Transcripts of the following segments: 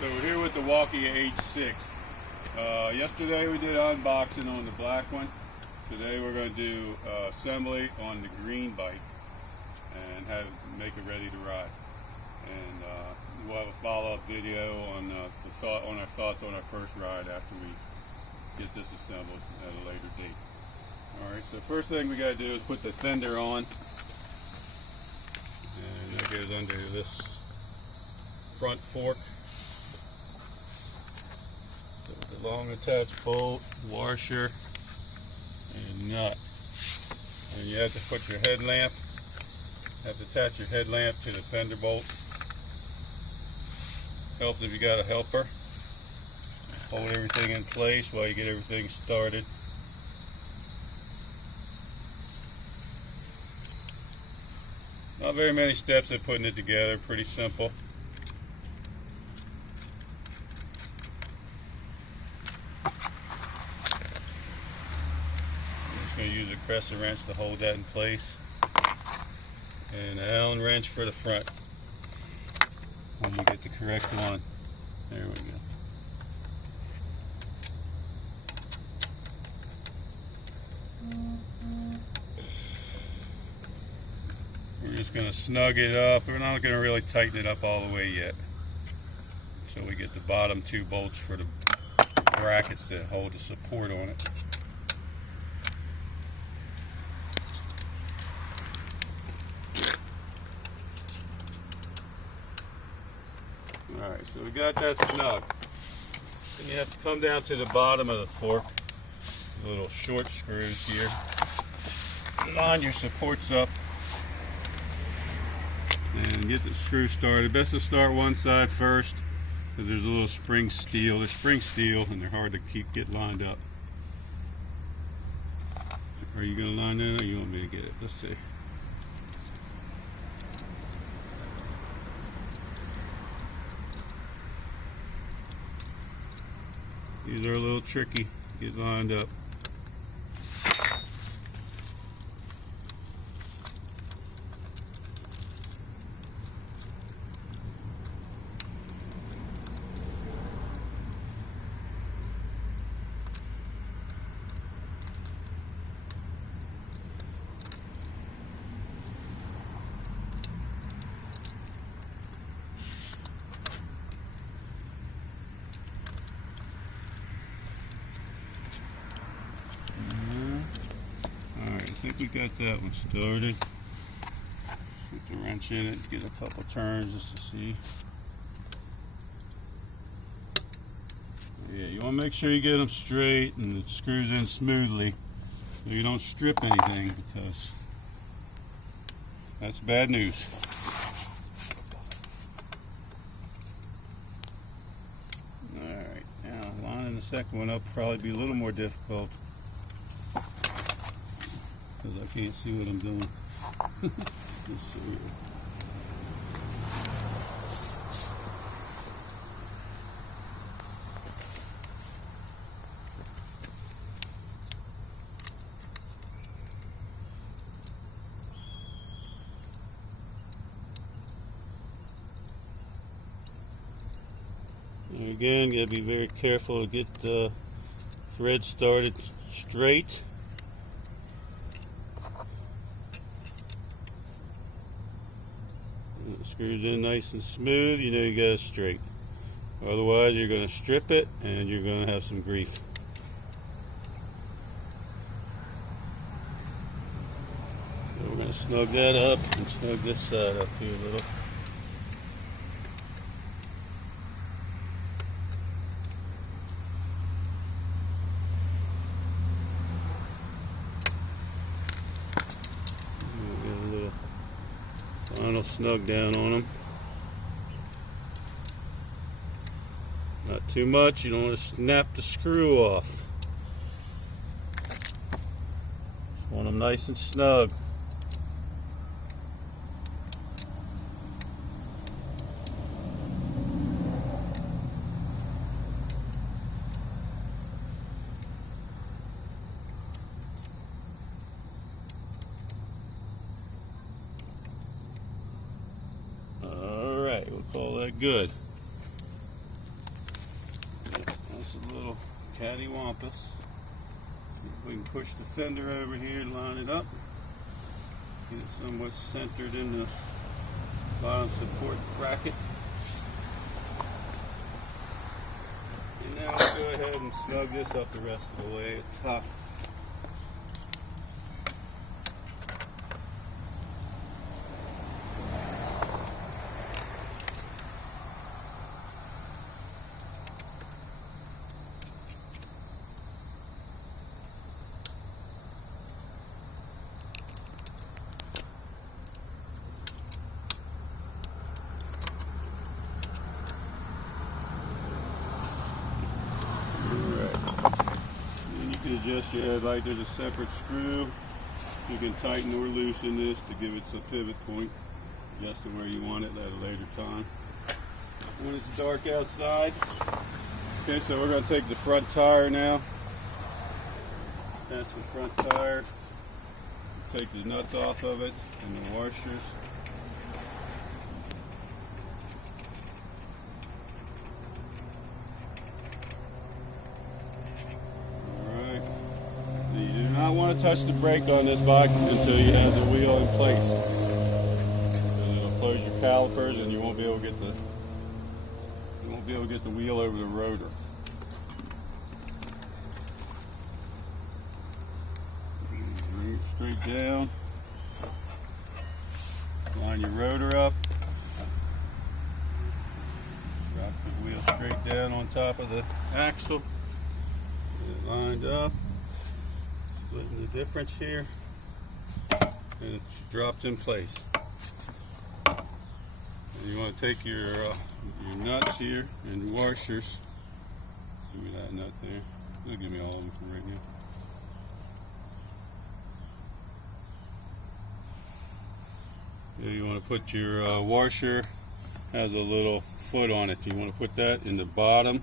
So we're here with the Wallke H6. Yesterday we did unboxing on the black one. Today we're going to do assembly on the green bike and make it ready to ride. And we'll have a follow-up video on our thoughts on our first ride after we get this assembled at a later date. Alright, so first thing we got to do is put the fender on. And that goes under this front fork. The long attached bolt, washer, and nut. And you have to put your headlamp, attach your headlamp to the fender bolt. Helps if you got a helper. Hold everything in place while you get everything started. Not very many steps in putting it together, pretty simple. Going to use a crescent wrench to hold that in place, and an Allen wrench for the front when you get the correct one. There we go. We're just going to snug it up. We're not going to really tighten it up all the way yet, so we get the bottom two bolts for the brackets that hold the support on it. Alright, so we got that snug. Then you have to come down to the bottom of the fork, the little short screws here. Line your supports up and get the screw started. Best to start one side first because there's a little spring steel. They're spring steel and they're hard to get lined up. Are you going to line that or you want me to get it? Let's see. These are a little tricky to get lined up. I think we got that one started. Put the wrench in it, get a couple turns just to see. Yeah, you want to make sure you get them straight and it screws in smoothly so you don't strip anything, because that's bad news. Alright, now lining the second one up will probably be a little more difficult, because I can't see what I'm doing. Let's see here. And again, you gotta be very careful to get the thread started straight. It screws in nice and smooth, you know you got it straight. Otherwise you're going to strip it and you're going to have some grief. So we're going to snug that up and snug this side up here a little. Final snug down on them. Not too much, you don't want to snap the screw off. Just want them nice and snug. We'll call that good. cattywampus. We can push the fender over here and line it up. Get it somewhat centered in the bottom support bracket. And now we'll go ahead and snug this up the rest of the way at the top. Adjust your headlight. There's a separate screw. You can tighten or loosen this to give it a pivot point. Adjust it where you want it at a later time. When it's dark outside. Okay, so we're going to take the front tire now. That's the front tire. Take the nuts off of it and the washers. You don't want to touch the brake on this bike until you have the wheel in place. So it'll close your calipers and you won't be able to get the wheel over the rotor. Bring it straight down. Line your rotor up. Drop the wheel straight down on top of the axle. Get it lined up. Splitting the difference here, and it's dropped in place. And you want to take your nuts here and washers. Give me that nut there. They'll give me all of them for right now. Here you want to put your washer, has a little foot on it. You want to put that in the bottom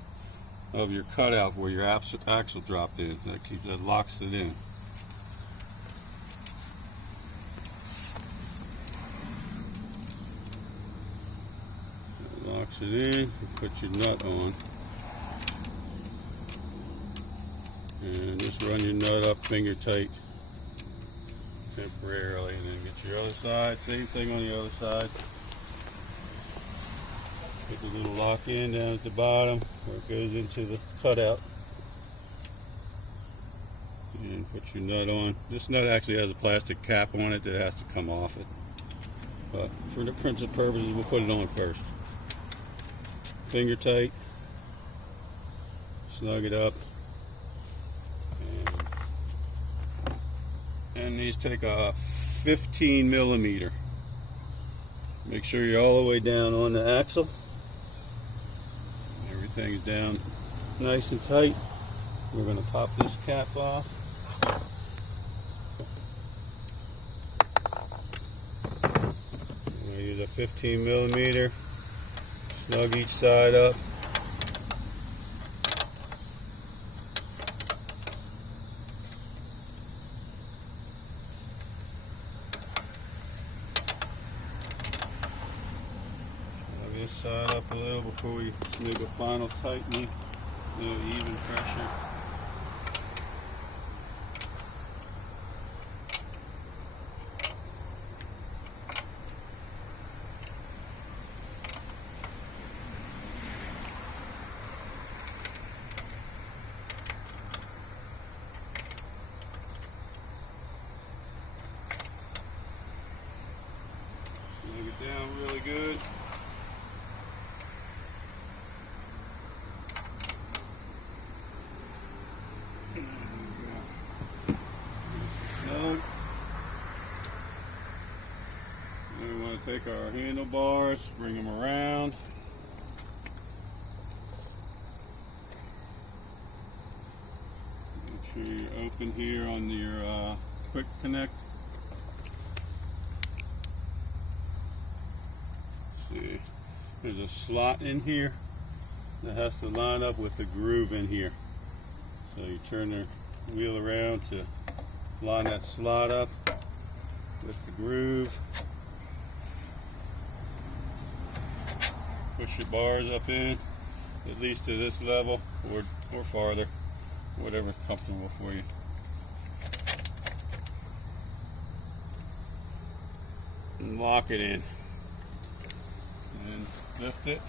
of your cutout where your axle dropped in. That locks it in. Locks it in, put your nut on, and just run your nut up finger tight temporarily, and then get your other side, same thing on the other side. Put the little lock in down at the bottom where it goes into the cutout, and put your nut on. This nut actually has a plastic cap on it that has to come off it, but for the principal purposes we'll put it on first. Finger tight, snug it up, and these take a 15 millimeter. Make sure you're all the way down on the axle. Everything's down nice and tight. We're going to pop this cap off. We're going to use a 15 millimeter. Snug each side up. Snug this side up a little before we make a final tightening. A little even pressure. Snug it down really good. Snug. Then we want to take our handlebars, bring them around. Make sure you're open here on your quick connect. See, there's a slot in here that has to line up with the groove in here. So you turn the wheel around to line that slot up with the groove. Push your bars up in, at least to this level or farther. whatever's comfortable for you. And lock it in. And lift it.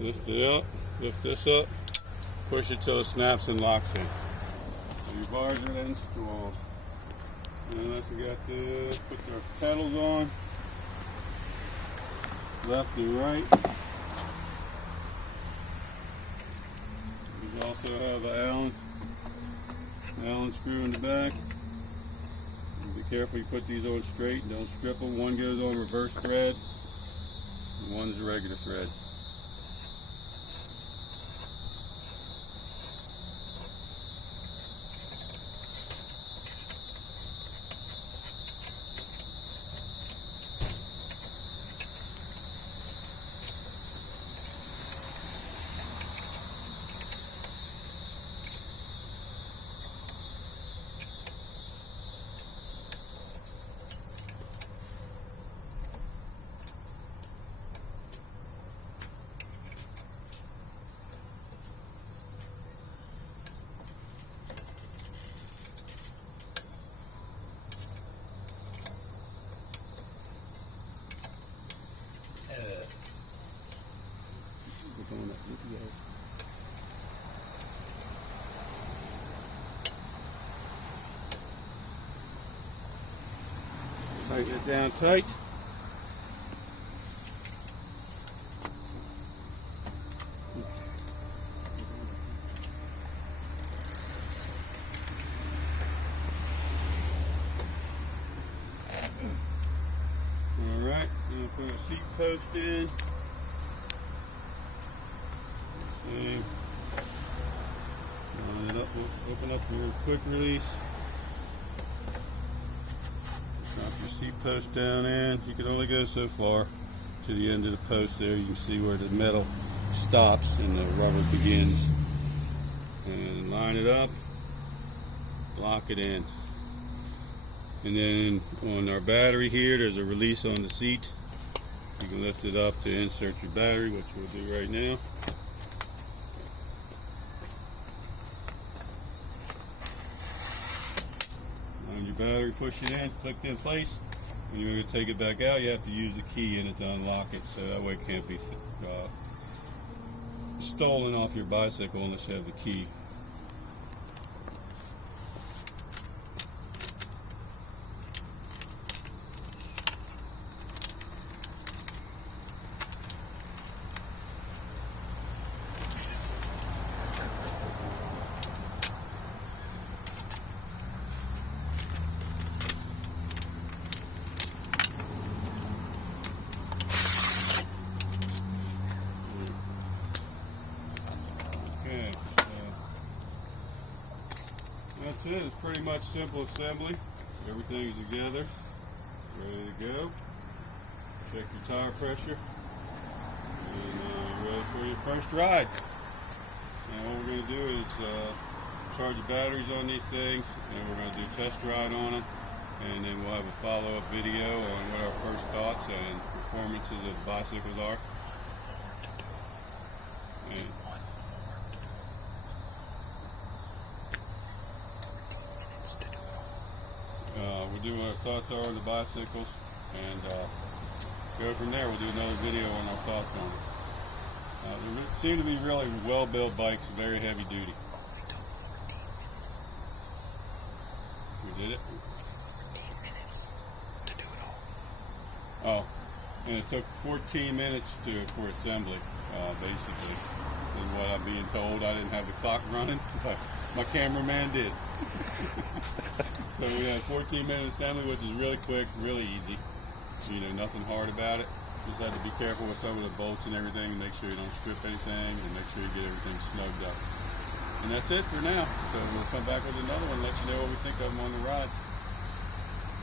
Lift it up, lift this up, push it till it snaps and locks in. So your bars are then installed. And let's we got to put our pedals on, left and right. We also have an Allen screw in the back. Be careful you put these on straight, don't strip them. One goes on reverse thread, and one's a regular thread. Tighten it down tight. Alright, I'm going to put a seat post in. Same. Line it up, open up your quick release. Drop your seat post down in. You can only go so far to the end of the post there. You can see where the metal stops and the rubber begins. And line it up, lock it in. And then on our battery here, there's a release on the seat. You can lift it up to insert your battery, which we'll do right now. On your battery, push it in, clicked in place. When you're going to take it back out, you have to use the key in it to unlock it, so that way it can't be stolen off your bicycle unless you have the key. That's it. It's pretty much simple assembly. Everything's together, ready to go. Check your tire pressure, and you're ready for your first ride. Now what we're going to do is charge the batteries on these things, and we're going to do a test ride on it, and then we'll have a follow-up video on what our first thoughts and performances of the bicycles are. And we'll do what our thoughts are on the bicycles, and go from there. We'll do another video on our thoughts on it. They seem to be really well-built bikes, very heavy duty. We did it? 14 minutes to do it all. Oh, and it took 14 minutes for assembly, basically, is what I'm being told. I didn't have the clock running, but my cameraman did. So we had 14-minute assembly, which is really quick, really easy. You know, nothing hard about it. Just have to be careful with some of the bolts and everything, and make sure you don't strip anything, and make sure you get everything snugged up. And that's it for now. So we'll come back with another one, let you know what we think of them on the rides.